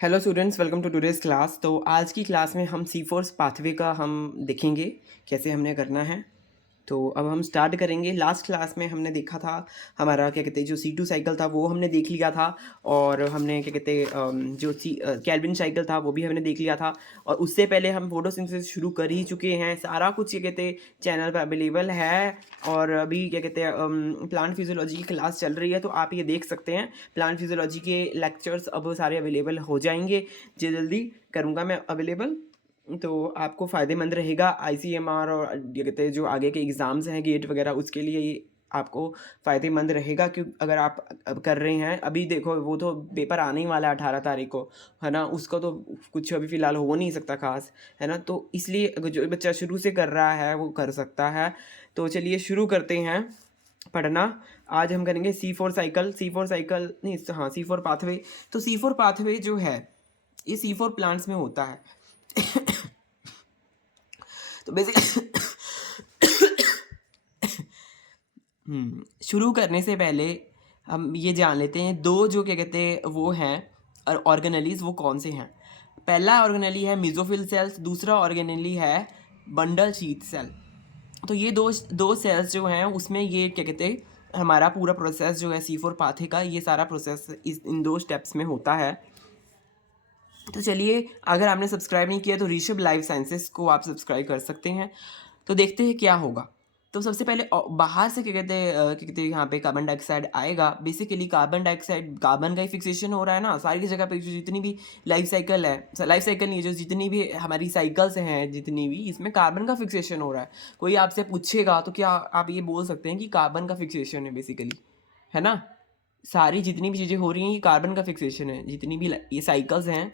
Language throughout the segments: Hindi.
Hello students, welcome to today's class. तो आज की क्लास में हम सी फोर्स पाथवे का हम देखेंगे कैसे हमने करना है। तो अब हम स्टार्ट करेंगे। लास्ट क्लास में हमने देखा था हमारा क्या कहते हैं जो C2 साइकिल था वो हमने देख लिया था। और हमने क्या कहते हैं जो कैल्विन साइकिल था वो भी हमने देख लिया था। और उससे पहले हम फोटोसिंथेसिस शुरू कर ही चुके हैं। सारा कुछ क्या कहते हैं चैनल पर अवेलेबल है। और अभी क्या कहते हैं प्लांट फिजियोलॉजी की क्लास चल रही है, तो आप ये देख सकते हैं। प्लांट फिजियोलॉजी के लेक्चर्स अब सारे अवेलेबल हो जाएंगे, जल्दी करूँगा मैं अवेलेबल। तो आपको फ़ायदेमंद रहेगा ICMR और ये कहते हैं जो आगे के एग्ज़ाम्स हैं गेट वगैरह, उसके लिए ये आपको फ़ायदेमंद रहेगा। क्यों अगर आप अब कर रहे हैं, अभी देखो वो तो पेपर आने ही वाला है 18 तारीख को, है ना। उसका तो कुछ अभी फ़िलहाल हो नहीं सकता खास, है ना। तो इसलिए अगर जो बच्चा शुरू से कर रहा है वो कर सकता है। तो चलिए शुरू करते हैं पढ़ना। आज हम करेंगे C4 साइकिल नहीं, हाँ C4 पाथवे। तो C4 पाथवे जो है ये C4 प्लांट्स में होता है। तो बेसिक शुरू करने से पहले हम ये जान लेते हैं दो जो क्या कहते हैं वो हैं ऑर्गेनेलीज, वो कौन से हैं। पहला ऑर्गेनेली है मिजोफिल सेल्स, दूसरा ऑर्गेनेली है बंडल शीथ सेल। तो ये दो दो सेल्स जो हैं उसमें ये क्या कहते हैं हमारा पूरा प्रोसेस जो है C4 पाथे का, ये सारा प्रोसेस इन दो स्टेप्स में होता है। तो चलिए, अगर आपने सब्सक्राइब नहीं किया तो ऋषभ लाइफ साइंसेस को आप सब्सक्राइब कर सकते हैं। तो देखते हैं क्या होगा। तो सबसे पहले बाहर से क्या कहते हैं यहाँ पे कार्बन डाइऑक्साइड आएगा। बेसिकली कार्बन डाइऑक्साइड, कार्बन का ही फिक्सेशन हो रहा है ना सारी की जगह पे। जो जितनी भी लाइफ साइकिल है, लाइफ साइकिल नहीं, जो जितनी भी हमारी साइकिल्स हैं जितनी भी, इसमें कार्बन का फिक्सेशन हो रहा है। कोई आपसे पूछेगा तो क्या आप ये बोल सकते हैं कि कार्बन का फिक्सेशन है बेसिकली, है ना। सारी जितनी भी चीज़ें हो रही हैं ये कार्बन का फिक्सेशन है। जितनी भी ये साइकिल्स हैं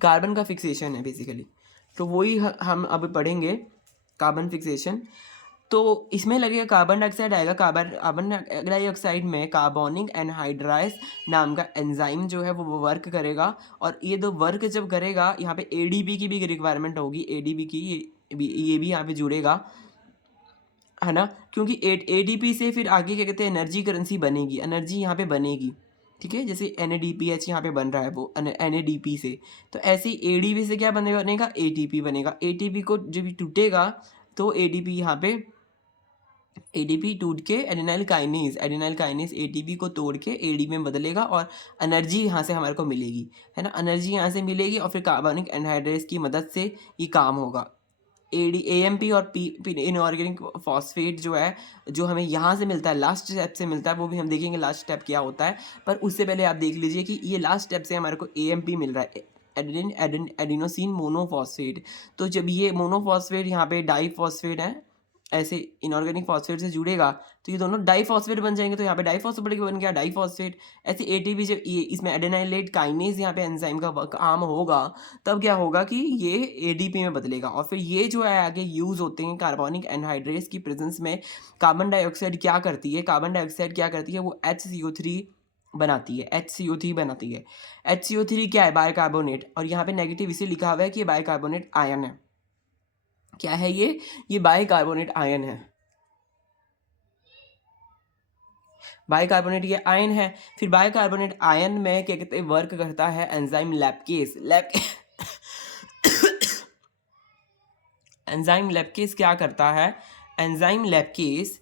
कार्बन का फिक्सेशन है बेसिकली। तो वही हम अब पढ़ेंगे, कार्बन फिक्सेशन। तो इसमें लगेगा कार्बन डाइऑक्साइड आएगा। कार्बन डाइऑक्साइड में कार्बोनिक एनहाइड्राइज नाम का एंजाइम जो है वो वर्क करेगा। और ये दो वर्क जब करेगा, यहाँ पे ADP की भी रिक्वायरमेंट होगी। ADP की ये भी यहाँ पे जुड़ेगा, है ना। क्योंकि ADP से फिर आगे क्या कहते हैं एनर्जी करेंसी बनेगी, एनर्जी यहाँ पे बनेगी। ठीक है, जैसे NADPH यहाँ पे बन रहा है वो NADP से। तो ऐसे ही ADP से क्या बनेगा ATP बनेगा। ATP को जब टूटेगा तो ADP यहाँ पे ADP टूट के एडिनाइल काइनेज ATP को तोड़ के AD में बदलेगा और एनर्जी यहाँ से हमारे को मिलेगी, है ना। एनर्जी यहाँ से मिलेगी और फिर कार्बनिक एनहाइड्रेस की मदद से ये काम होगा। AMP और इनऑर्गेनिक फॉस्फेट जो है, जो हमें यहाँ से मिलता है, लास्ट स्टेप से मिलता है, वो भी हम देखेंगे लास्ट स्टेप क्या होता है। पर उससे पहले आप देख लीजिए कि ये लास्ट स्टेप से हमारे को AMP मिल रहा है, एडिनोसिन मोनोफॉस्फेट। तो जब ये मोनोफॉस्फेट यहाँ पे डाईफॉस्फेट है, ऐसे इनऑर्गेनिक फॉस्फेट से जुड़ेगा तो ये दोनों डाईफॉस्फेट बन जाएंगे। तो यहाँ पे डाईफॉस्फेट बन गया डाईफॉस्फेट। ऐसे ATP जब ये इसमें एडेनाइलेट काइनेज यहाँ पे एंजाइम का काम होगा, तब क्या होगा कि ये ADP में बदलेगा। और फिर ये जो है आगे यूज़ होते हैं कार्बोनिक एनहाइड्रेट्स की प्रेजेंस में। कार्बन डाइऑक्साइड क्या करती है, कार्बन डाइऑक्साइड क्या करती है, वो HCO3 बनाती है। HCO3 बनाती है। HCO3 क्या है, बाइकार्बोनेट। और यहाँ पे नेगेटिव इसे लिखा हुआ है कि ये बाइकार्बोनेट आयन है। क्या है ये बाइकार्बोनेट आयन है। बाइकार्बोनेट ये आयन है। फिर बाइकार्बोनेट आयन में क्या कहते हैं वर्क करता है एंजाइम लैपकेस। एंजाइम लैपकेस क्या करता है, एंजाइम लैपकेस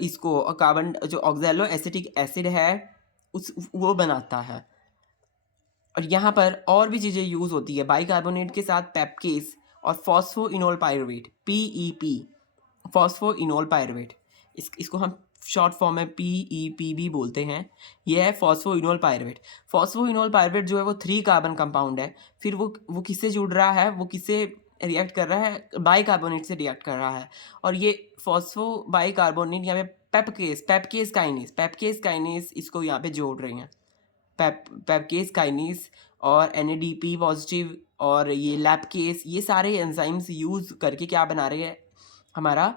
इसको कार्बन जो ऑक्सैलो एसिटिक एसिड है उस वो बनाता है। और यहाँ पर और भी चीज़ें यूज़ होती है बाइकार्बोनेट के साथ, पेप्केस और phosphoenol pyruvate, PEP, phosphoenol pyruvate. इसको हम शॉर्ट फॉर्म में PEP भी बोलते हैं। यह है फॉस्फोइनोल पायरुवेट। फॉस्फोइनोल पायरुवेट जो है वो 3 कार्बन कंपाउंड है। फिर वो किससे जुड़ रहा है, वो किससे रिएक्ट कर रहा है, बाइकार्बोनेट से रिएक्ट कर रहा है। और ये फॉस्फो बाइकार्बोनेट यहाँ पे पेप्केस काइनेस इसको यहाँ पे जोड़ रहे हैं। पेपकेस काइनेस और NADP पॉजिटिव और ये लैपकेस, ये सारे एंजाइम्स यूज़ करके क्या बना रहे हैं हमारा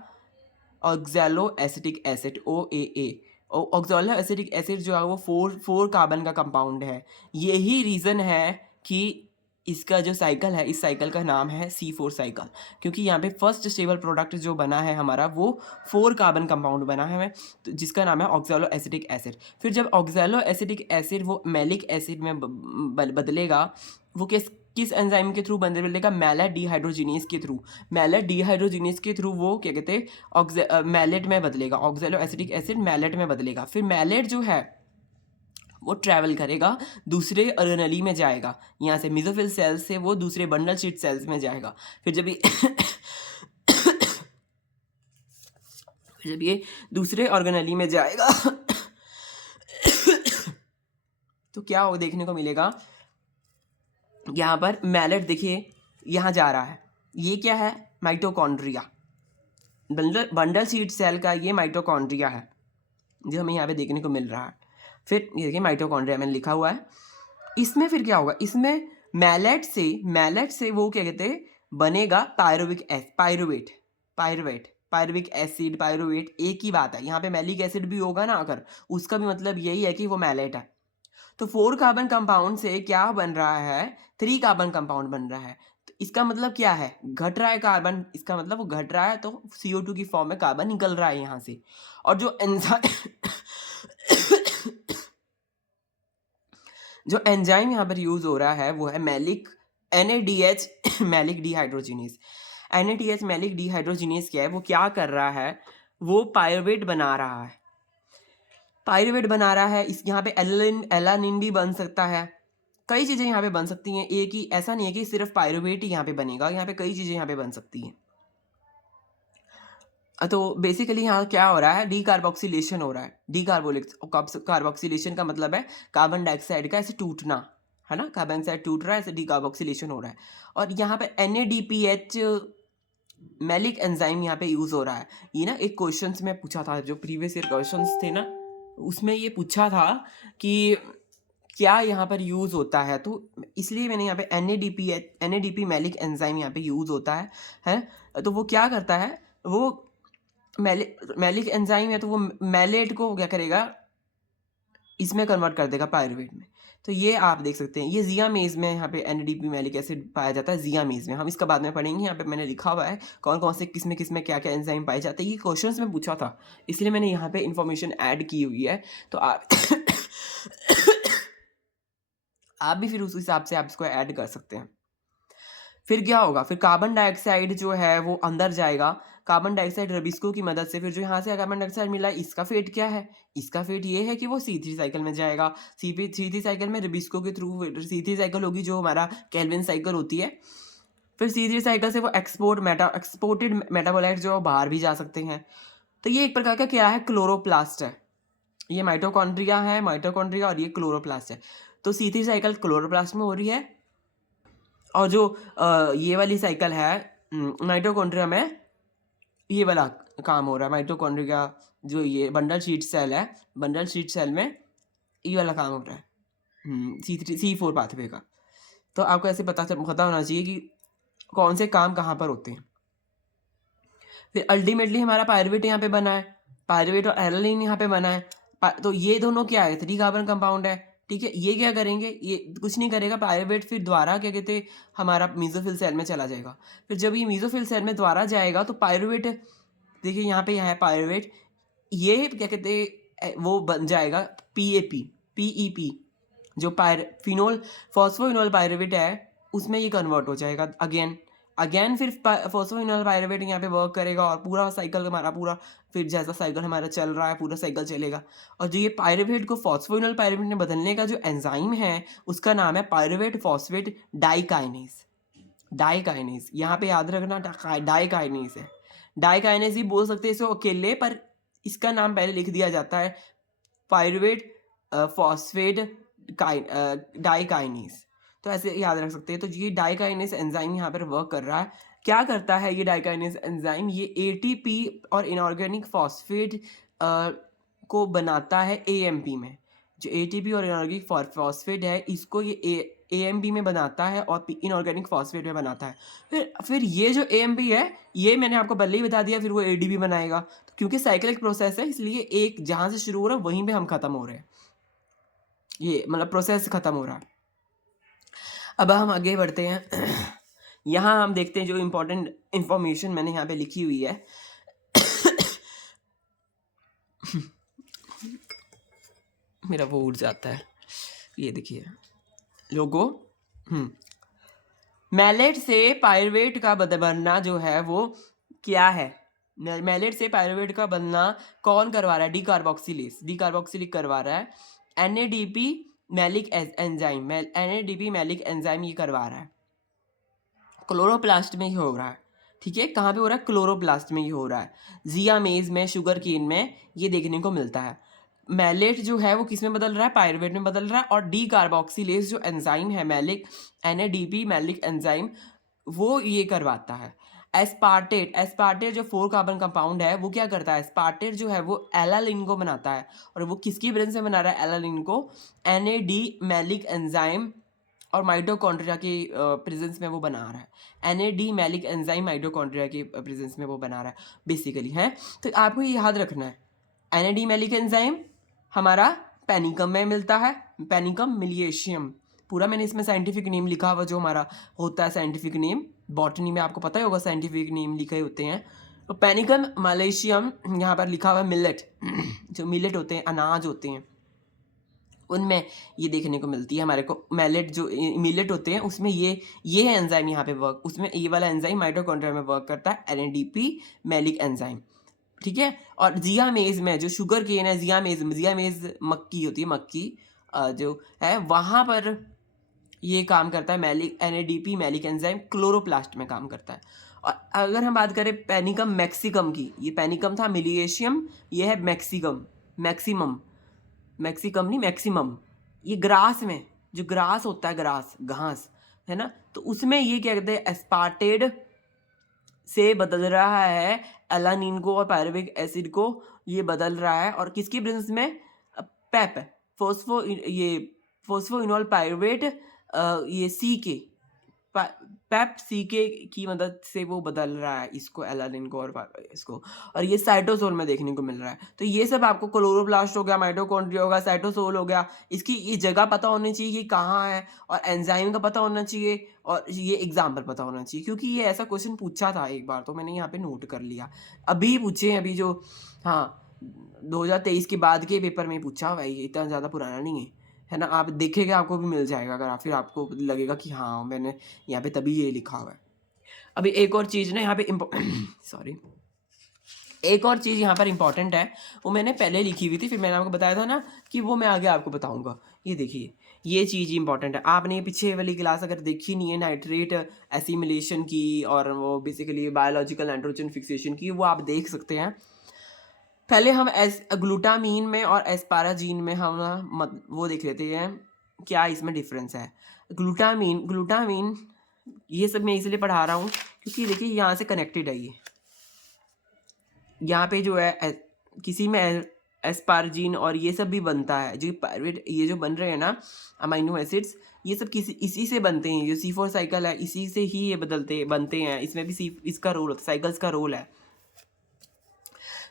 ऑक्सैलो एसिटिक एसिड, OAA। और ऑक्सैलो एसिटिक एसिड जो है वो फोर कार्बन का कंपाउंड है। यही रीज़न है कि इसका जो साइकिल है, इस साइकिल का नाम है C4 साइकिल, क्योंकि यहाँ पे फर्स्ट स्टेबल प्रोडक्ट जो बना है हमारा वो 4 कार्बन कंपाउंड बना है तो जिसका नाम है ऑक्सैलो एसिटिक एसिड। फिर जब ऑक्सैलो एसिटिक एसिड वो मैलिक एसिड में बदलेगा, वो किस एंजाइम के थ्रू बदलेगा? मैलेट डिहाइड्रोजिनेज के थ्रू। मैलेट डिहाइड्रोजिनेज के थ्रू वो क्या कहते हैं मैलेट में बदलेगा, ऑक्सैलो एसिटिक एसिड मैलेट में बदलेगा। फिर मैलेट जो है वो ट्रैवल करेगा, दूसरे ऑर्गेनेली में जाएगा, यहाँ से मेसोफिल सेल्स से वो दूसरे बंडल शीट सेल्स में जाएगा। फिर जब ये दूसरे ऑर्गेनेली में जाएगा तो क्या हो देखने को मिलेगा? यहाँ पर मैलेट देखिए यहाँ जा रहा है, ये क्या है? माइटोकॉन्ड्रिया। बंडल शीट सेल का ये माइटोकॉन्ड्रिया है जो हमें यहाँ पे देखने को मिल रहा है। फिर ये देखिए माइटोकॉन्ड्रिया मैंने लिखा हुआ है। इसमें फिर क्या होगा? इसमें मैलेट से वो क्या कहते हैं बनेगा पायरुविक एसिड, पायरुवेट एक ही बात है। यहाँ पे मैलिक एसिड भी होगा ना अगर, उसका भी मतलब यही है कि वो मैलेट है। तो 4 कार्बन कंपाउंड से क्या बन रहा है? 3 कार्बन कंपाउंड बन रहा है। तो इसका मतलब क्या है? घट रहा है कार्बन, इसका मतलब वो घट रहा है, तो CO2 की फॉर्म में कार्बन निकल रहा है यहाँ से। और जो एंजाइम यहाँ पर यूज हो रहा है वो है NADH malic dehydrogenase. NADH malic dehydrogenase क्या है? वो क्या कर रहा है? वो पायरुवेट बना रहा है। इस यहाँ पे एलानिन भी बन सकता है, कई चीज़ें यहाँ पे बन सकती हैं। एक ही ऐसा नहीं है कि सिर्फ पायरुवेट ही यहाँ पे बनेगा, यहाँ पे कई चीज़ें यहाँ पे बन सकती हैं। तो बेसिकली यहाँ क्या हो रहा है? डीकार्बोक्सिलेशन हो रहा है। कार्बोक्सिलेशन का मतलब है कार्बन डाइऑक्साइड का ऐसे टूटना, है ना? कार्बन डाइऑक्साइड टूट रहा है, ऐसे डीकार्बोक्सिलेशन हो रहा है। और यहाँ पे NADPH मैलिक एंजाइम यहाँ पे यूज़ हो रहा है। ये ना एक क्वेश्चंस में पूछा था, जो प्रीवियस ईयर क्वेश्चंस थे ना, उसमें ये पूछा था कि क्या यहाँ पर यूज़ होता है, तो इसलिए मैंने यहाँ पे NADP मैलिक एंजाइम यहाँ पे यूज़ होता है। तो वो क्या करता है? वो मैलिक एंजाइम है, तो वो मैलेट को क्या करेगा? इसमें कन्वर्ट कर देगा पायरुवेट में। तो ये आप देख सकते हैं, ये जियामेज में यहाँ पे NADP मैलिक एसिड पाया जाता है, जियामेज में। हम इसका बाद में पढ़ेंगे। यहाँ पे मैंने लिखा हुआ है कौन कौन से किस में क्या क्या एंजाइम पाए जाते हैं। ये क्वेश्चंस में पूछा था, इसलिए मैंने यहाँ पे इंफॉर्मेशन ऐड की हुई है। तो आप भी फिर उस हिसाब से आप इसको ऐड कर सकते हैं। फिर क्या होगा? फिर कार्बन डाइऑक्साइड जो है वो अंदर जाएगा, कार्बन डाइऑक्साइड रबिस्को की मदद से। फिर जो यहाँ से कार्बन डाइऑक्साइड मिला, इसका फेट क्या है? इसका फेट ये है कि वो C3 साइकिल में जाएगा। C3 साइकिल में रबिस्को के थ्रू C3 साइकिल होगी, जो हमारा केल्विन साइकिल होती है। फिर C3 साइकिल से वो एक्सपोर्टेड मेटाबोलाइट जो बाहर भी जा सकते हैं। तो ये एक प्रकार का क्या है? क्लोरोप्लास्ट है। ये माइटोकॉन्ड्रिया है, और ये क्लोरोप्लास्ट है। तो C3 साइकिल क्लोरोप्लास्ट में हो रही है, और जो ये वाली साइकिल है माइटोकॉन्ड्रिया में, ये वाला काम हो रहा है। माइटोकॉन्ड्रिया जो ये बंडल शीट सेल है, बंडल शीट सेल में ये वाला काम हो रहा है C4 पाथवे का। तो आपको ऐसे पता होना चाहिए कि कौन से काम कहाँ पर होते हैं। फिर अल्टीमेटली हमारा पायरुवेट यहाँ पे बना है, पायरुवेट और एलानिन यहाँ पे बना है। तो ये दोनों क्या है? 3 कार्बन कंपाउंड है, ठीक है। ये क्या करेंगे? ये कुछ नहीं करेगा, पायरुवेट फिर द्वारा क्या कहते हैं हमारा मेसोफिल सेल में चला जाएगा। फिर जब ये मेसोफिल सेल में द्वारा जाएगा तो पायरुवेट, देखिए यहाँ पे है पायरुवेट, ये क्या कहते हैं वो बन जाएगा PEP, जो फिनोल फॉस्फोइनोल पायरुवेट है उसमें ये कन्वर्ट हो जाएगा अगेन फिर फॉस्फोइनोल पायरुवेट यहाँ पे वर्क करेगा, और पूरा साइकिल हमारा फिर जैसा साइकिल हमारा चल रहा है पूरा साइकिल चलेगा। और जो ये पायरुवेट को फॉस्फोइनोल पायरुवेट में बदलने का जो एंजाइम है उसका नाम है पायरुवेट फॉस्फेट डाइकाइनेज। यहाँ पे याद रखना डाइकाइनेज है। डाइकाइनेज ही बोल सकते हैं इसको अकेले, पर इसका नाम पहले लिख दिया जाता है पायरुवेट फॉस्फेट डाइकाइनेज। तो ऐसे याद रख सकते हैं। तो ये डाइकाइनेज एंजाइम यहाँ पर वर्क कर रहा है। क्या करता है ये डाइकाइनेज एंजाइम? ये ATP और इनऑर्गेनिक फॉस्फेट को बनाता है AMP में। जो ATP और इनऑर्गेनिक फॉस्फेट है इसको ये AMP में बनाता है और इनऑर्गेनिक फॉस्फेट में बनाता है। फिर ये जो AMP है ये मैंने आपको पहले ही बता दिया, फिर वो ADP बनाएगा। तो क्योंकि साइक्लिक प्रोसेस है इसलिए एक जहाँ से शुरू हो रहा है वहीं पे हम ख़त्म हो रहे हैं, ये मतलब प्रोसेस ख़त्म हो रहा है। अब हम आगे बढ़ते हैं। यहाँ हम देखते हैं जो इम्पोर्टेंट इंफॉर्मेशन मैंने यहाँ पे लिखी हुई है। मेरा वो उड़ जाता है, ये देखिए लोगो। मैलेट से पायरुवेट का बनना जो है वो क्या है? मैलेट से पायरुवेट का बनना कौन करवा रहा है? डी करवा रहा है। NADP malic enzyme, NADP malic enzyme ये करवा रहा है। क्लोरोप्लास्ट में ही हो रहा है, ठीक है। कहाँ पे हो रहा है? क्लोरोप्लास्ट में ही हो रहा है। जियामेज में, शुगर केन में ये देखने को मिलता है। मैलेट जो है वो किस में बदल रहा है? पायरुवेट में बदल रहा है। और डी कार्बोक्सिलेज जो एंजाइम है मैलिक, NADP मैलिक एंजाइम, वो ये करवाता है। एस्पार्टेट जो 4 कार्बन कंपाउंड है वो क्या करता है? एस्पार्टेट जो है वो एलानिन को बनाता है। और वो किसकी वजह से बना रहा है एलानिन को? NAD मैलिक एंजाइम और माइटोकॉन्ड्रिया के प्रेजेंस में वो बना रहा है। NAD मैलिक एंजाइम माइटोकॉन्ड्रिया के प्रेजेंस में वो बना रहा है बेसिकली, है। तो आपको ये याद रखना है, NAD मैलिक एंजाइम हमारा पेनिकम में मिलता है, पेनिकम मिलिएशियम। पूरा मैंने इसमें साइंटिफिक नेम लिखा हुआ जो हमारा होता है साइंटिफिक नेम। बॉटनी में आपको पता ही होगा साइंटिफिक नेम लिखे होते हैं। तो पेनिकम मलेशियम यहाँ पर लिखा हुआ है मिलेट। जो मिलेट होते हैं, अनाज होते हैं, उनमें ये देखने को मिलती है हमारे को। मैलेट जो मिलेट होते हैं उसमें ये है एंजाइम यहाँ पे वर्क, उसमें ये वाला एंजाइम माइटोकॉन्ड्रिया में वर्क करता है, NADP मैलिक एंजाइम, ठीक है। और जियामेज में जो शुगर केन है, जियामेज मक्की होती है, मक्की जो है वहाँ पर ये काम करता है malic NADP malic enzyme chloroplast में काम करता है। और अगर हम बात करें पेनिकम मैक्सिकम की, ये पेनिकम था मिलिएशियम, ये है मैक्सिकम नहीं मैक्सिमम। ये ग्रास में, जो ग्रास होता है, घास है ना, तो उसमें ये क्या कहते हैं एस्पार्टेड से बदल रहा है एलानिन को और पायरुविक एसिड को, ये बदल रहा है। और किसकी प्रेजेंस में? पेप फोस्फोइनोल पायरुवेट, ये पेप सीके की मदद से वो बदल रहा है इसको, एलानिन को और इसको। और ये साइटोसोल में देखने को मिल रहा है। तो ये सब आपको क्लोरोप्लास्ट हो गया, माइटोकॉन्ड्रिया होगा, साइटोसोल हो गया, इसकी ये जगह पता होनी चाहिए कि कहाँ है, और एंजाइम का पता होना चाहिए, और ये एग्जाम्पल पता होना चाहिए। क्योंकि ये ऐसा क्वेश्चन पूछा था एक बार, तो मैंने यहाँ पे नोट कर लिया। अभी पूछे अभी जो, हाँ 2023 के बाद के पेपर में पूछा भाई, इतना ज़्यादा पुराना नहीं है ना। आप देखेगा आपको भी मिल जाएगा, अगर आप फिर आपको लगेगा कि हाँ मैंने यहाँ पे तभी ये लिखा हुआ है। अभी एक और चीज़ ना यहाँ पे सॉरी, एक और चीज़ यहाँ पर इम्पॉर्टेंट है, वो मैंने पहले लिखी हुई थी, फिर मैंने आपको बताया था ना कि वो मैं आगे आपको बताऊँगा। ये देखिए, ये चीज़ इंपॉर्टेंट है। आपने पीछे वाली क्लास अगर देखी नहीं है नाइट्रेट एसिमिलेशन की, और वो बेसिकली बायोलॉजिकल नाइट्रोजन फिक्सेशन की, वो आप देख सकते हैं। पहले हम ग्लूटामीन में और एस्पाराजीन में हम वो देख लेते हैं क्या इसमें डिफरेंस है। ग्लूटामीन ये सब मैं इसलिए पढ़ा रहा हूँ क्योंकि देखिए यहाँ से कनेक्टेड है। ये यहाँ पे जो है किसी में एस्पारजीन और ये सब भी बनता है, जो पायरुवेट ये जो बन रहे हैं ना अमाइनो एसिड्स, ये सब इसी से बनते हैं। जो C4 साइकिल है इसी से ही ये बनते हैं। इसमें भी इसका रोल होता है, साइकिल्स का रोल है।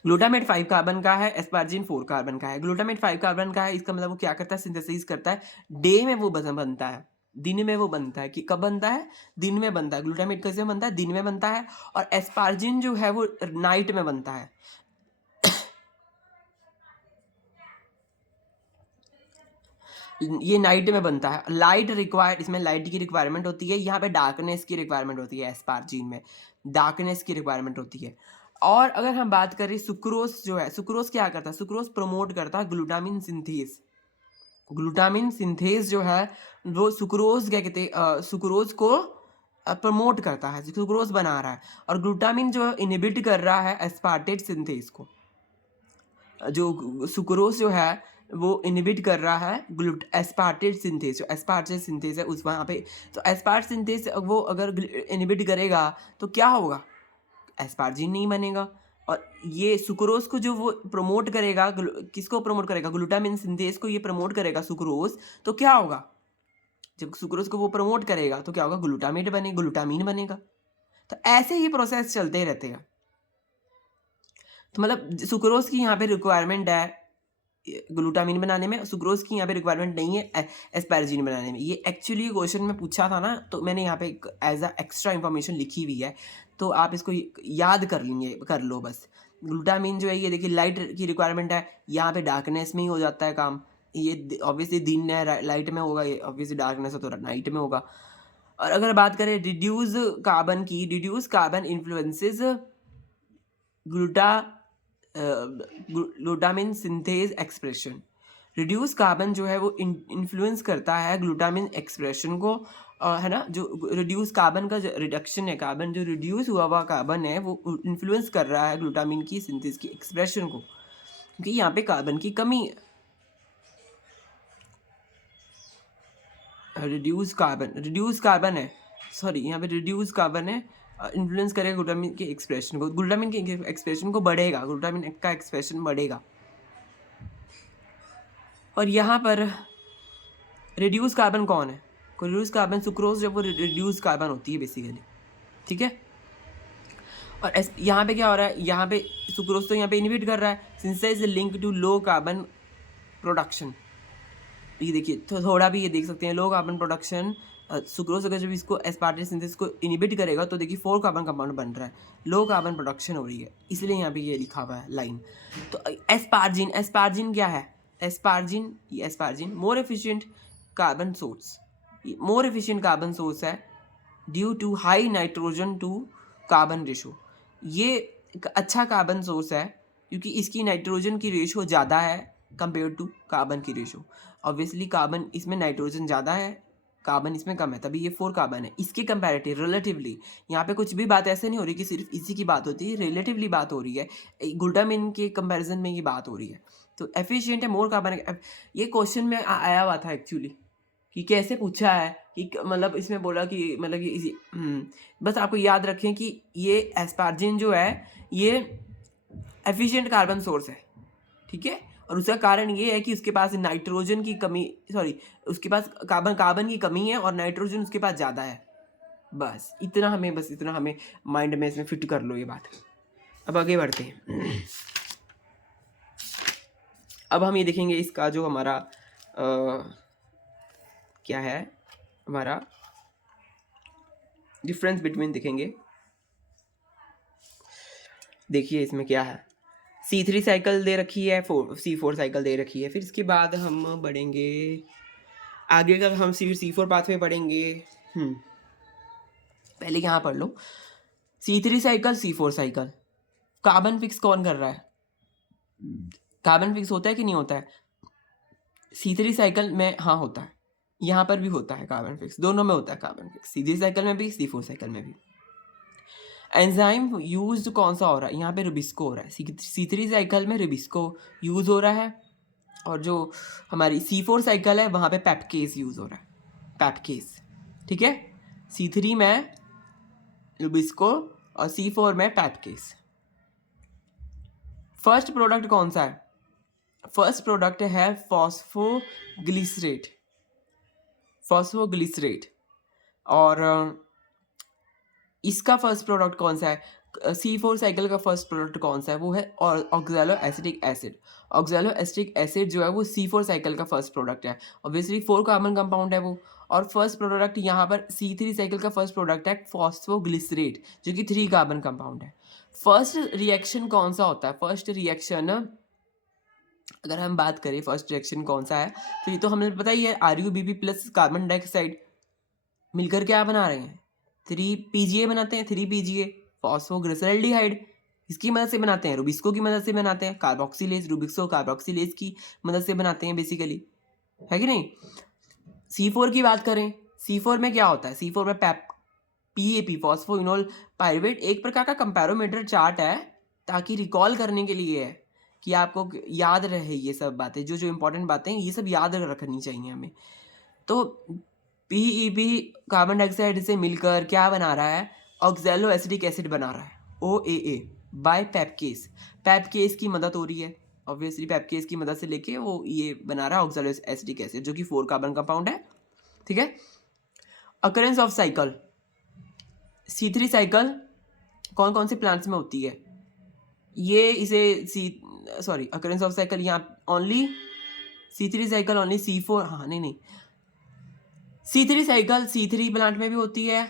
ग्लूटामेट 5 कार्बन का है, एस्पारजिन 4 कार्बन का है। ग्लूटामेट 5 कार्बन का है, इसका मतलब वो क्या करता है? सिंथेसिस करता है। डे में वो बनता है, दिन में वो बनता है। कि कब बनता है? दिन में बनता है। ग्लूटामेट कैसे बनता है? दिन में बनता है। और एस्पारजिन जो है वो नाइट में बनता है। ये नाइट में बनता है। लाइट रिक्वायर्ड, इसमें लाइट की रिक्वायरमेंट होती है। यहाँ पे डार्कनेस की रिक्वायरमेंट होती है। एस्पारजीन में डार्कनेस की रिक्वायरमेंट होती है। और अगर हम बात करें सुक्रोज जो है, सुक्रोज क्या करता है? सुक्रोज प्रमोट करता है ग्लूटामिन सिंथेज। ग्लूटामिन सिंथेज जो है वो सुक्रोज क्या कहते हैं, सुक्रोज को प्रमोट करता है, सुक्रोज बना रहा है। और ग्लूटामिन जो इनहिबिट कर रहा है एस्पार्टेट सिंथेज को। जो सुक्रोज जो है वो इनहिबिट कर रहा है एस्पार्टेट सिंथेज। जो एस्पार्टेट सिंथेज है उस वहाँ पे, तो एस्पार्टेट सिंथेज वो अगर इनहिबिट करेगा तो क्या होगा? एस्पारजीन नहीं बनेगा। और ये सुक्रोज को जो वो प्रमोट करेगा, किसको प्रमोट करेगा? ग्लूटामिन सिंथेज को ये प्रमोट करेगा सुक्रोज। तो क्या होगा? जब सुक्रोज को वो प्रमोट करेगा तो क्या होगा? ग्लूटामीन बनेगा। तो ऐसे ही प्रोसेस चलते रहते हैं। तो मतलब सुक्रोज की यहाँ पे रिक्वायरमेंट है ग्लूटामिन बनाने में, सुक्रोज की यहाँ पे रिक्वायरमेंट नहीं है एस्पैराजीन बनाने में। ये एक्चुअली क्वेश्चन में पूछा था ना, तो मैंने यहाँ पे एज अ एक्स्ट्रा इन्फॉर्मेशन लिखी हुई है, तो आप इसको याद कर लेंगे, कर लो बस। ग्लूटामिन जो है ये देखिए लाइट की रिक्वायरमेंट है, यहाँ पे डार्कनेस में ही हो जाता है काम। ये ऑब्वियसली दिन है लाइट में होगा, ये ऑब्वियसली डार्कनेस है तो नाइट में होगा। और अगर बात करें रिड्यूस कार्बन की, reduce carbon influences glutamine synthase expression. Reduce carbon जो है वो इन्फ्लुएंस करता है ग्लूटामिन एक्सप्रेशन को, है ना। जो रिड्यूस कार्बन का जो रिडक्शन है, कार्बन जो रिड्यूस हुआ कार्बन है वो इन्फ्लुएंस कर रहा है ग्लूटामिन की सिंथेज की एक्सप्रेशन को, क्योंकि यहाँ पे कार्बन की कमी है। रिड्यूस कार्बन है, सॉरी यहाँ पे रिड्यूस कार्बन है, इन्फ्लुएंस करेगा ग्लूटामिन के एक्सप्रेशन को, ग्लूटामिन के एक्सप्रेशन को बढ़ेगा, ग्लूटामिन का एक्सप्रेशन बढ़ेगा। और यहाँ पर रिड्यूस कार्बन कौन है? रिड्यूस कार्बन सुक्रोज जब वो रिड्यूस कार्बन होती है बेसिकली, ठीक है। और यहाँ पे क्या हो रहा है, यहाँ पे सुक्रोज तो यहाँ पे इनहिबिट कर रहा है, synthesis link to low carbon production. ये देखिए तो थोड़ा भी ये देख सकते हैं, लो कार्बन प्रोडक्शन। सुक्रोज अगर जब इसको एस्पार्टेट सिंथेसिस को इनहिबिट करेगा तो देखिए 4 कार्बन कंपाउंड बन रहा है, लो कार्बन प्रोडक्शन हो रही है, इसलिए यहाँ पे ये लिखा हुआ है लाइन। तो एस्पार्जिन क्या है? Asparagine more efficient carbon source, more efficient carbon source है due to high nitrogen to carbon ratio. ये एक अच्छा कार्बन सोर्स है क्योंकि इसकी नाइट्रोजन की रेशो ज़्यादा है कंपेयर टू कार्बन की रेशो। ऑब्वियसली कार्बन इसमें नाइट्रोजन ज़्यादा है, कार्बन इसमें कम है, तभी ये 4 कार्बन है। इसके कंपैरेटिव रिलेटिवली यहाँ पे कुछ भी बात ऐसे नहीं हो रही कि सिर्फ इसी की बात होती है, रिलेटिवली बात हो रही है, ग्लूटामिन के कंपैरिजन में ये बात हो रही है। तो एफिशिएंट है मोर कार्बन। ये क्वेश्चन में आया हुआ था एक्चुअली कि कैसे पूछा है कि मतलब इसमें बोला कि मतलब कि इसी बस आपको याद रखें कि ये एस्पार्जिन जो है ये एफिशिएंट कार्बन सोर्स है, ठीक है। और उसका कारण ये है कि उसके पास नाइट्रोजन की कमी, सॉरी उसके पास कार्बन की कमी है और नाइट्रोजन उसके पास ज़्यादा है। बस इतना हमें माइंड में इसमें फिट कर लो ये बात। अब आगे बढ़ते हैं। अब हम ये देखेंगे इसका जो हमारा क्या है, हमारा डिफरेंस बिटवीन देखेंगे। देखिए इसमें क्या है, C3 साइकिल दे रखी है, C4 साइकिल दे रखी है। फिर इसके बाद हम बढ़ेंगे आगे का, हम C4 पाथवे पढ़ेंगे। पहले यहाँ पढ़ लो, C3 cycle C4 cycle. Carbon fix कौन कर रहा है? कार्बन फिक्स होता है कि नहीं होता है? C3 साइकिल में हाँ होता है, यहाँ पर भी होता है कार्बन फिक्स, दोनों में होता है कार्बन फिक्स, C3 साइकिल में भी C4 साइकिल में भी। एंजाइम यूज्ड कौन सा हो रहा है? यहाँ पे रुबिस्को हो रहा है। C3 साइकिल में रुबिस्को यूज़ हो रहा है, और जो हमारी C4 साइकिल है वहाँ पे पेप्केस यूज़ हो रहा है, पेप्केस, ठीक है। C3 में रुबिस्को और C4 में पेप्केस। फर्स्ट प्रोडक्ट कौन सा है? फर्स्ट प्रोडक्ट है फॉस्फोग्लिसरेट। और इसका फर्स्ट प्रोडक्ट कौन सा है? C4 साइकिल का फर्स्ट प्रोडक्ट कौन सा है? वो है oxalo acetic acid. Oxalo acetic acid जो है वो C4 साइकिल का फर्स्ट प्रोडक्ट है। ऑब्वियसली 4 कार्बन कंपाउंड है वो। और फर्स्ट प्रोडक्ट यहाँ पर C3 साइकिल का फर्स्ट प्रोडक्ट है फॉस्फोग्लिसरेट, जो कि 3 कार्बन कंपाउंड है। फर्स्ट रिएक्शन कौन सा होता है? फर्स्ट रिएक्शन अगर हम बात करें फर्स्ट रिएक्शन कौन सा है, तो ये तो हमें पता ही है, RuBp प्लस कार्बन डाइऑक्साइड मिलकर क्या बना रहे हैं? 3PGA बनाते हैं, 3PGA फॉस्फोग्लिसरल्डिहाइड। इसकी मदद से बनाते हैं, रुबिस्को की मदद से बनाते हैं, कार्बोक्सिलेज, रुबिस्को कार्बोक्सिलेज की मदद से बनाते हैं बेसिकली, है कि नहीं। C4 की बात करें, C4 में क्या होता है? C4 में PAP फॉस्फोइनोल पाइरुवेट एक प्रकार का कंपैरोमीटर चार्ट है, ताकि रिकॉल करने के लिए है कि आपको याद रहे ये सब बातें, जो इंपॉर्टेंट बातें हैं ये सब याद रखनी चाहिए हमें। तो PEP कार्बन डाइऑक्साइड से मिलकर क्या बना रहा है? ऑक्सैलो एसिटिक एसिड बना रहा है, OAA बाय पेप्केस। पेप्केस की मदद हो रही है, ऑब्वियसली पेप्केस की मदद से लेके वो ये बना रहा है ऑक्सैलो एसिटिक एसिड, जो कि 4 कार्बन कंपाउंड है, ठीक है। Occurrence of cycle, C3 cycle कौन कौन से प्लांट्स में होती है? ये इसे अकरेंस ऑफ साइकिल यहाँ only C3 cycle only C4, हाँ नहीं, C3 साइकिल C3 प्लांट में भी होती है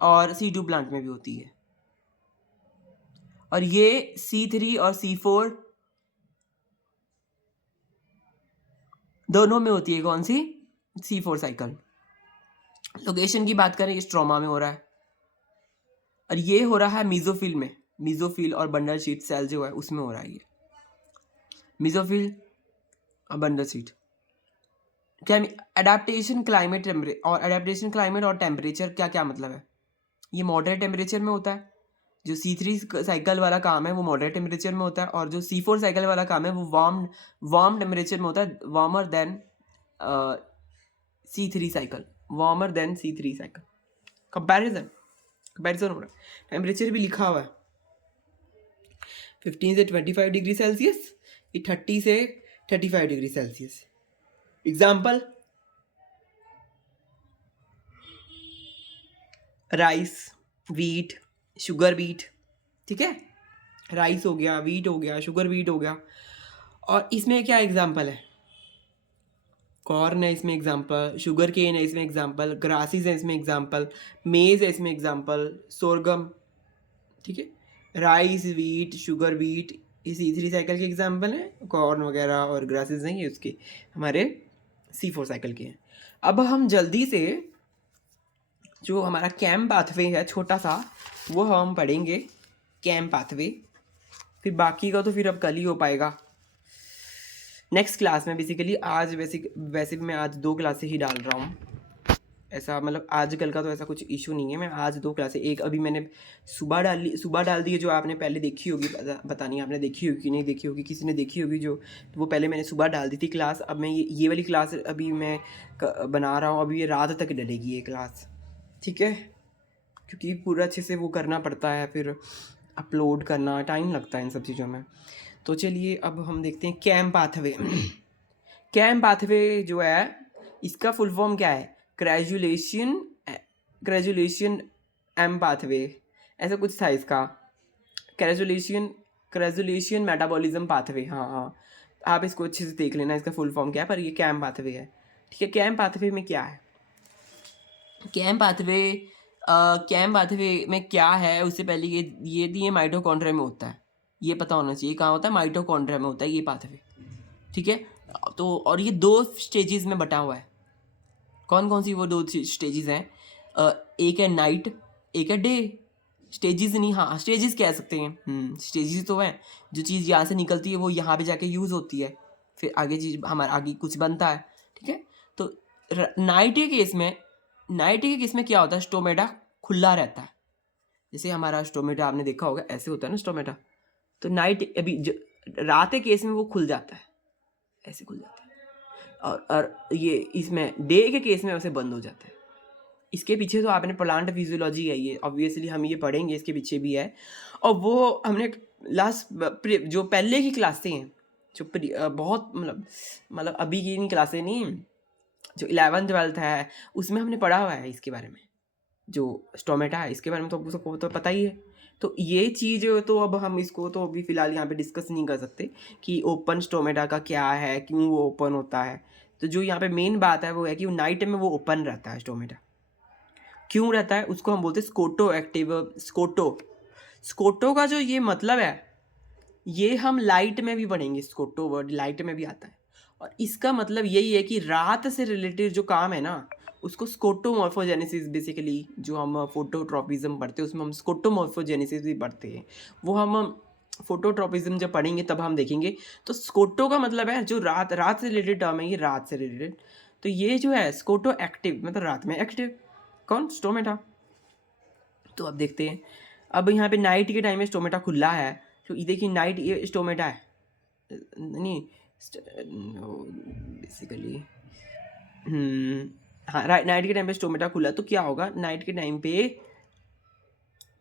और C2 प्लांट में भी होती है, और ये C3 और C4 दोनों में होती है। कौन सी? C4 cycle. लोकेशन की बात करें, स्ट्रोमा में हो रहा है, और ये हो रहा है मीजोफिल में। मीजोफिल और बंडल शीट सेल जो है उसमें हो रहा है ये, मीजोफिल और बंडल शीट। क्या एडेप्टेशन क्लाइमेट एडेप्टेशन क्लाइमेट और टेम्परेचर क्या क्या मतलब है? ये मॉडरेट टेम्परेचर में होता है। जो C3 साइकिल वाला काम है वो मॉडरेट टेम्परेचर में होता है, और जो C4 साइकिल वाला काम है वो वार्म टेम्परेचर में होता है, warmer than C3 cycle, warmer than C3 cycle. Comparison हो रहा है। टेम्परेचर भी लिखा हुआ है 15 से 25 डिग्री सेल्सियस, ये 30 से 35 degree Celsius. Example, rice, wheat, sugar beet, ठीक है, राइस हो गया, वीट हो गया, शुगर बीट हो गया। और इसमें क्या एग्जाम्पल है? कॉर्न है इसमें एग्जाम्पल, शुगर केन है इसमें एग्जाम्पल, ग्रासेस है इसमें एग्जाम्पल, मेज है इसमें एग्जाम्पल, सोरगम, ठीक है। राइस, वीट, शुगर बीट, ये C3 साइकिल के एग्जाम्पल हैं। कॉर्न वगैरह और ग्रासेस हैं ये उसके हमारे C4 साइकिल के हैं। अब हम जल्दी से जो हमारा कैम पाथवे है छोटा सा, वो हम पढ़ेंगे, कैम पाथवे। फिर बाकी का तो फिर अब कल ही हो पाएगा नेक्स्ट क्लास में। बेसिकली आज वैसे भी मैं आज 2 क्लासें ही डाल रहा हूँ, ऐसा मतलब आज कल का तो ऐसा कुछ इशू नहीं है। मैं आज 2 क्लासें, एक अभी मैंने सुबह डाल दी है, जो आपने पहले देखी होगी, पता नहीं आपने देखी होगी कि नहीं देखी होगी, किसी ने देखी होगी जो, तो वो पहले मैंने सुबह डाल दी थी क्लास। अब मैं ये वाली क्लास अभी मैं बना रहा हूँ, अभी ये रात तक डलेगी ये क्लास, ठीक है, क्योंकि पूरा अच्छे से वो करना पड़ता है, फिर अपलोड करना टाइम लगता है इन सब चीज़ों में। तो चलिए अब हम देखते हैं कैम पाथवे। कैम पाथवे जो है इसका फुल फॉर्म क्या है? ग्रेजुलेशन एम पाथवे, ऐसा कुछ था इसका, ग्रेजुलेशन मेटाबॉलिज्म पाथवे। हाँ, आप इसको अच्छे से देख लेना इसका फुल फॉर्म क्या है, पर ये कैम पाथवे है, ठीक है। कैम पाथवे में क्या है? कैम पाथवे में क्या है, उससे पहले ये माइटोकॉन्ड्रिया में होता है, ये पता होना चाहिए। कहाँ होता है? माइटोकॉन्ड्रिया में होता है ये पाथवे, ठीक है। तो और ये 2 स्टेजेस में बटा हुआ है। कौन कौन सी वो 2 स्टेजेस हैं? एक है नाइट, एक है डे। स्टेजेस नहीं, हाँ स्टेजेस कह सकते हैं, स्टेजेस तो हैं। जो चीज़ यहाँ से निकलती है वो यहाँ पे जाके यूज़ होती है, फिर आगे चीज़ हमारा आगे कुछ बनता है, ठीक है। तो नाइट के केस में क्या होता है? स्टोमेटा खुला रहता है। जैसे हमारा स्टोमेटा आपने देखा होगा, ऐसे होता है ना स्टोमेटा। तो रात के केस में वो खुल जाता है, ऐसे खुल जाता है। और ये इसमें डे के केस में वैसे बंद हो जाता है। इसके पीछे तो आपने प्लांट फिजियोलॉजी है, ये ऑब्वियसली हम ये पढ़ेंगे, इसके पीछे भी है। और वो हमने जो पहले की क्लासें हैं, जो बहुत मतलब अभी की क्लासें नहीं, जो 11th 12th है उसमें हमने पढ़ा हुआ है इसके बारे में। जो स्टोमेटा है इसके बारे में तो आपको सबको तो पता ही है। तो ये चीज़ तो अब हम इसको तो अभी फ़िलहाल यहाँ पे डिस्कस नहीं कर सकते कि ओपन स्टोमेटा का क्या है, क्यों वो ओपन होता है। तो जो यहाँ पे मेन बात है वो है कि नाइट में वो ओपन रहता है स्टोमेटा। क्यों रहता है? उसको हम बोलते हैं स्कोटो एक्टिव। स्कोटो का जो ये मतलब है, ये हम लाइट में भी पढ़ेंगे। स्कोटो वर्ड लाइट में भी आता है, और इसका मतलब यही है कि रात से रिलेटेड जो काम है ना, उसको स्कोटोमॉर्फोजेनेसिस, बेसिकली जो हम फोटोट्रॉपिज्म पढ़ते हैं उसमें हम स्कोटोमॉर्फोजेनेसिस भी पढ़ते हैं। वो हम फोटोट्रॉपिज्म जब पढ़ेंगे तब हम देखेंगे। तो स्कोटो का मतलब है जो रात से रिलेटेड टर्म है, ये रात से रिलेटेड। तो ये जो है स्कोटो एक्टिव, मतलब रात में एक्टिव। कौन? स्टोमेटा। तो अब देखते हैं, अब यहाँ पे नाइट के टाइम में स्टोमेटा खुला है, तो ये देखिए नाइट, ये स्टोमेटा है नहीं बेसिकली, हाँ राइट, नाइट के टाइम पे स्टोमेटा खुला, तो क्या होगा? नाइट के टाइम पे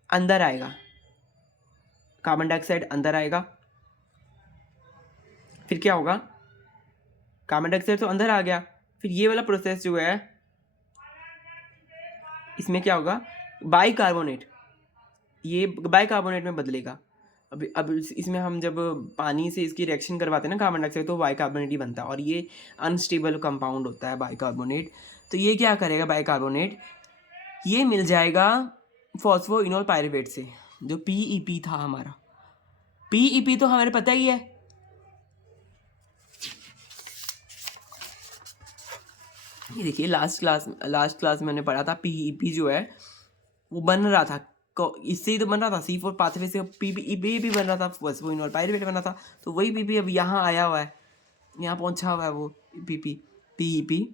अंदर आएगा कार्बन डाइऑक्साइड, अंदर आएगा। फिर क्या होगा? कार्बन डाइऑक्साइड तो अंदर आ गया, फिर ये वाला प्रोसेस जो है इसमें क्या होगा? बाइकार्बोनेट, ये बाइकार्बोनेट में बदलेगा। अब इसमें हम जब पानी से इसकी रिएक्शन करवाते हैं ना कार्बन डाइऑक्साइड, तो बाइकार्बोनेट ही बनता है, और ये अनस्टेबल कंपाउंड होता है बाइकार्बोनेट। तो ये क्या करेगा बाइकार्बोनेट, ये मिल जाएगा फॉस्फोइनोल पायरुवेट से, जो PEP था हमारा। PEP तो हमें पता ही है, ये देखिए लास्ट क्लास में मैंने पढ़ा था, PEP जो है वो बन रहा था, इससे ही तो बन रहा था, C4 पाथवे से PEP बन रहा था, फॉस्फोइनोल पायरुवेट बना था। तो वही PP अब यहाँ आया हुआ है, यहाँ पहुँचा हुआ है वो PEP।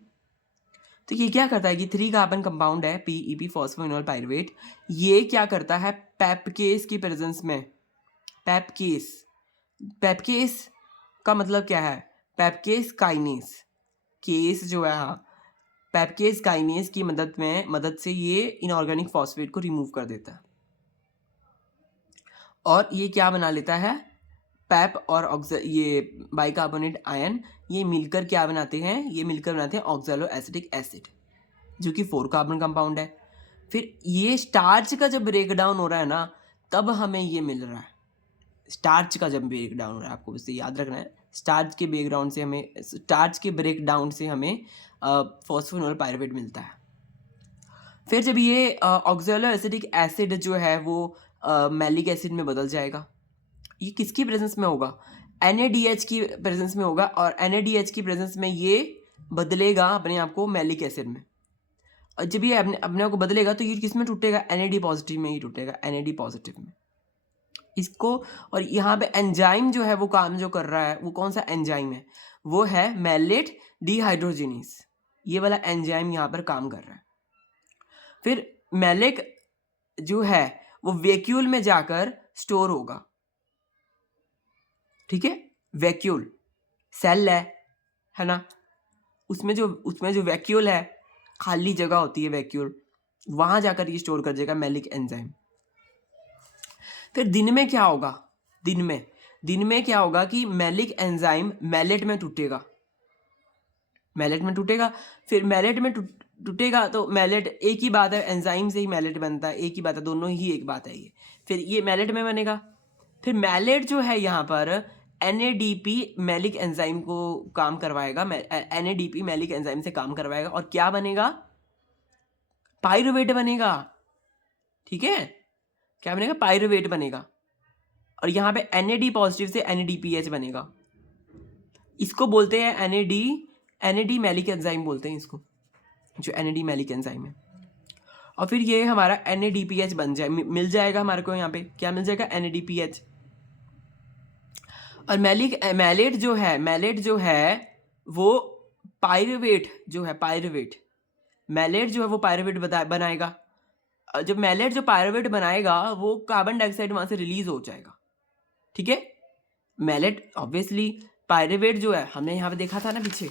तो ये क्या करता है कि 3 कार्बन कंपाउंड है PEP फॉस्फोइनोल पायरुवेट, ये क्या करता है पेपकेस की प्रेजेंस में, पेपकेस का मतलब क्या है, पेपकेस काइनेस, केस जो है, हाँ, पेपकेस काइनेस की मदद से ये इनऑर्गेनिक फॉस्फेट को रिमूव कर देता है, और ये क्या बना लेता है, पैप और ये बाइकार्बोनेट आयन, ये मिलकर क्या बनाते हैं, ये मिलकर बनाते हैं ऑक्सैलो एसिटिक एसिड, जो कि 4 कार्बन कंपाउंड है। फिर ये स्टार्च का जब ब्रेक डाउन हो रहा है ना, तब हमें ये मिल रहा है, स्टार्च का जब ब्रेक डाउन हो रहा है, आपको इससे याद रखना है, स्टार्च के ब्रेक डाउन से हमें फॉस्फोइनोल पायरुवेट मिलता है। फिर जब ये ऑक्सैलो एसिटिक एसिड जो है वो मैलिक एसिड में बदल जाएगा, ये किसकी प्रेजेंस में होगा, NaDH की प्रेजेंस में होगा, और NaDH की प्रेजेंस में ये बदलेगा अपने आप को मैलिक एसिड में, और जब ये अपने आप को बदलेगा तो ये किस में टूटेगा, NAD पॉजिटिव में ही टूटेगा, NAD पॉजिटिव में इसको। और यहाँ पे एंजाइम जो है वो काम जो कर रहा है, वो कौन सा एंजाइम है, वो है मैलेट डिहाइड्रोजिनेस, ये वाला एंजाइम यहाँ पर काम कर रहा है। फिर मैलिक जो है वो वैक्यूल में जाकर स्टोर होगा, ठीक है, वैक्यूल सेल है ना, उसमें जो वैक्यूल है, खाली जगह होती है वैक्यूल, वहां जाकर ये स्टोर कर देगा मैलिक एंजाइम। फिर दिन में क्या होगा, दिन में क्या होगा कि मैलिक एंजाइम मैलेट में टूटेगा, फिर मैलेट में टूटेगा तो मैलेट, एक ही बात है, एंजाइम से ही मैलेट बनता है, एक ही बात है, दोनों ही एक बात है ये। फिर ये मैलेट में बनेगा, फिर मैलेट जो है यहाँ पर NADP मैलिक एंजाइम को काम करवाएगा, NADP मैलिक एंजाइम से काम करवाएगा, और क्या बनेगा, पायरुवेट बनेगा, ठीक है, क्या बनेगा, पायरुवेट बनेगा, और यहाँ पे NAD पॉजिटिव से NADPH बनेगा, इसको बोलते हैं NAD मैलिक एंजाइम बोलते हैं इसको, जो NAD मैलिक एंजाइम है। और फिर ये हमारा NADPH बन जाए, मिल जाएगा हमारे को, यहाँ पे क्या मिल जाएगा, NADPH। और मैलेट जो है वो पायरुवेट मैलेट जो है वो पायरुवेट बनाएगा, और जब मैलेट जो पायरुवेट बनाएगा वो कार्बन डाइऑक्साइड वहां से रिलीज हो जाएगा, ठीक है। मैलेट ऑब्वियसली, पायरुवेट जो है हमने यहाँ पे देखा था ना पीछे,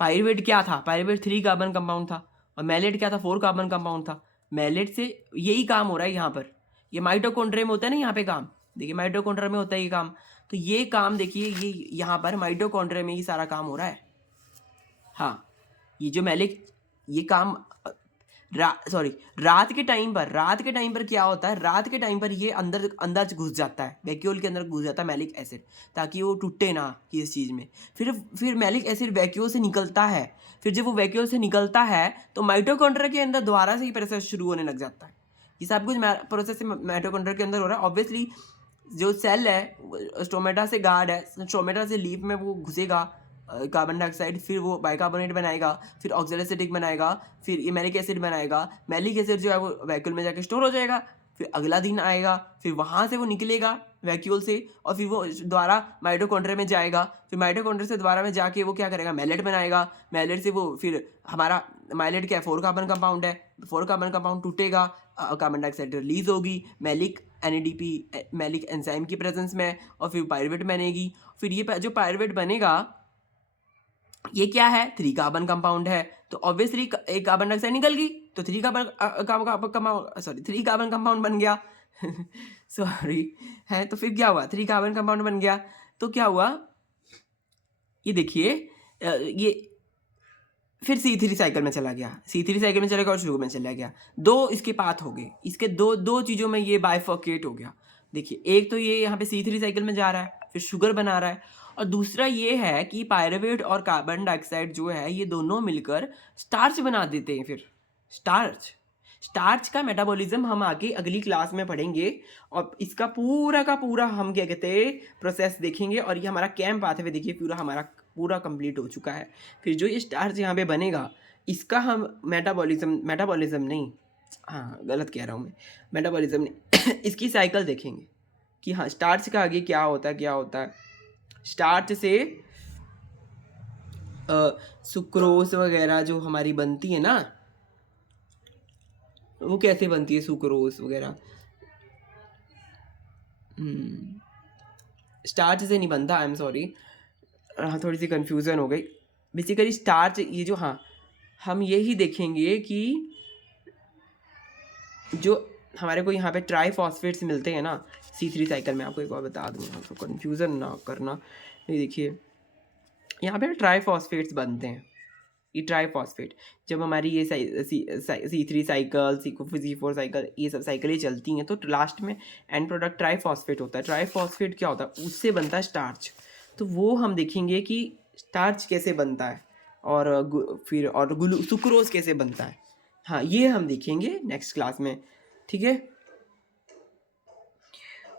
पायरुवेट क्या था, पायरुवेट 3 कार्बन कंपाउंड था, और मैलेट क्या था, 4 कार्बन कंपाउंड था। मैलेट से यही काम हो रहा है यहाँ पर, ये माइटोकॉन्ड्रिया में होता है ना, यहाँ पे काम देखिए, माइटोकॉन्ड्रिया में होता है ये काम, तो ये काम देखिए, ये यहाँ पर माइटोकॉन्ड्रिया में ही सारा काम हो रहा है। हाँ, ये जो मैलिक, ये काम रात के टाइम पर क्या होता है, रात के टाइम पर ये अंदर घुस जाता है, वैक्यूल के अंदर घुस जाता है मैलिक एसिड, ताकि वो टूटे ना किसी चीज़ में। फिर मैलिक एसिड वैक्यूल से निकलता है, फिर जब वो वैक्यूल से निकलता है तो माइटोकॉन्ड्रिया के अंदर दोबारा से ही प्रोसेस शुरू होने लग जाता है। ये सब कुछ प्रोसेस माइटोकॉन्ड्रिया के अंदर हो रहा है। ऑब्वियसली जो सेल है स्टोमेटा से गार्ड है, स्टोमेटा से लीफ में वो घुसेगा कार्बन डाइऑक्साइड, फिर वो बाइकार्बोनेट बनाएगा, फिर ऑक्सैलोएसिटिक बनाएगा, फिर ये मैलिक एसिड बनाएगा। मैलिक एसिड जो है वो वैक्यूल में जाके स्टोर हो जाएगा, फिर अगला दिन आएगा, फिर वहाँ से वो निकलेगा वैक्यूल से, और फिर वो दोबारा माइटोकॉन्ड्रिया में जाएगा, फिर माइटोकॉन्ड्रिया से दोबारा में जाके वो क्या करेगा, मैलेट बनाएगा। मैलेट से वो फिर हमारा मैलेट क्या है, 4 कार्बन कंपाउंड है, 4 कार्बन कंपाउंड टूटेगा, कार्बन डाइऑक्साइड रिलीज होगी मैलिक NADP मैलिक एंजाइम की प्रेजेंस में, और फिर पायरुवेट बनेगी। फिर ये जो पायरुवेट बनेगा ये क्या है, 3 कार्बन कंपाउंड है, तो ऑब्वियसली एक कार्बन डाइऑक्साइड निकल गई, तो 3 कार्बन कंपाउंड बन गया सॉरी है। तो फिर क्या हुआ, 3 कार्बन कंपाउंड बन गया, तो क्या हुआ, ये देखिए, ये फिर C3 साइकिल में चला गया, और शुरू में चला गया, 2 इसके पाथ हो गए, इसके दो चीज़ों में ये बाइफर्केट हो गया, देखिए एक तो ये यहाँ पे C3 साइकिल में जा रहा है, फिर शुगर बना रहा है, और दूसरा ये है कि पायरुवेट और कार्बन डाइऑक्साइड जो है ये दोनों मिलकर स्टार्च बना देते हैं। फिर स्टार्च स्टार्च का मेटाबॉलिज्म हम आगे अगली क्लास में पढ़ेंगे, और इसका पूरा का पूरा हम क्या कहते हैं प्रोसेस देखेंगे। और ये हमारा कैंप आते हुए देखिए पूरा हमारा पूरा कंप्लीट हो चुका है। फिर जो ये स्टार्च यहाँ पे बनेगा इसका हम मेटाबॉलिज्म नहीं, हाँ गलत कह रहा हूँ मैं, मेटाबॉलिज्म नहीं इसकी साइकिल देखेंगे कि हाँ स्टार्च का आगे क्या होता है, क्या होता है। स्टार्च से सुक्रोज वगैरह जो हमारी बनती है ना, वो कैसे बनती है सुक्रोज वगैरह, स्टार्च से नहीं बनता, आई एम सॉरी, हाँ थोड़ी सी कन्फ्यूज़न हो गई। बेसिकली स्टार्च ये जो, हाँ हम यही देखेंगे कि जो हमारे को यहाँ पे ट्राईफॉस्फेट्स मिलते हैं ना C3 साइकिल में, आपको एक बार बता दूँ आपको कन्फ्यूज़न ना करना। ये देखिए यहाँ पे ट्राईफॉस्फेट्स बनते हैं, ये ट्राईफॉस्फेट जब हमारी ये C3 साइकिल C4 साइकिल ये सब साइकिलें चलती हैं तो लास्ट में एंड प्रोडक्ट ट्राईफॉस्फेट होता है। ट्राईफॉस्फेट क्या होता है, उससे बनता है स्टार्च। तो वो हम देखेंगे कि स्टार्च कैसे बनता है, और फिर और सुक्रोज कैसे बनता है, हाँ ये हम देखेंगे नेक्स्ट क्लास में, ठीक है।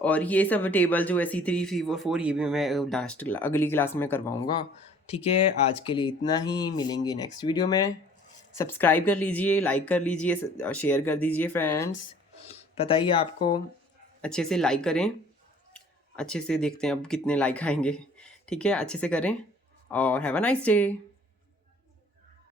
और ये सब टेबल जो है C3 C4 4 ये भी मैं लास्ट अगली क्लास में करवाऊँगा, ठीक है। आज के लिए इतना ही, मिलेंगे नेक्स्ट वीडियो में। सब्सक्राइब कर लीजिए, लाइक कर लीजिए, शेयर कर दीजिए फ्रेंड्स। बताइए आपको, अच्छे से लाइक करें, अच्छे से देखते हैं अब कितने लाइक आएंगे, ठीक है अच्छे से करें, और हैव अ नाइस डे।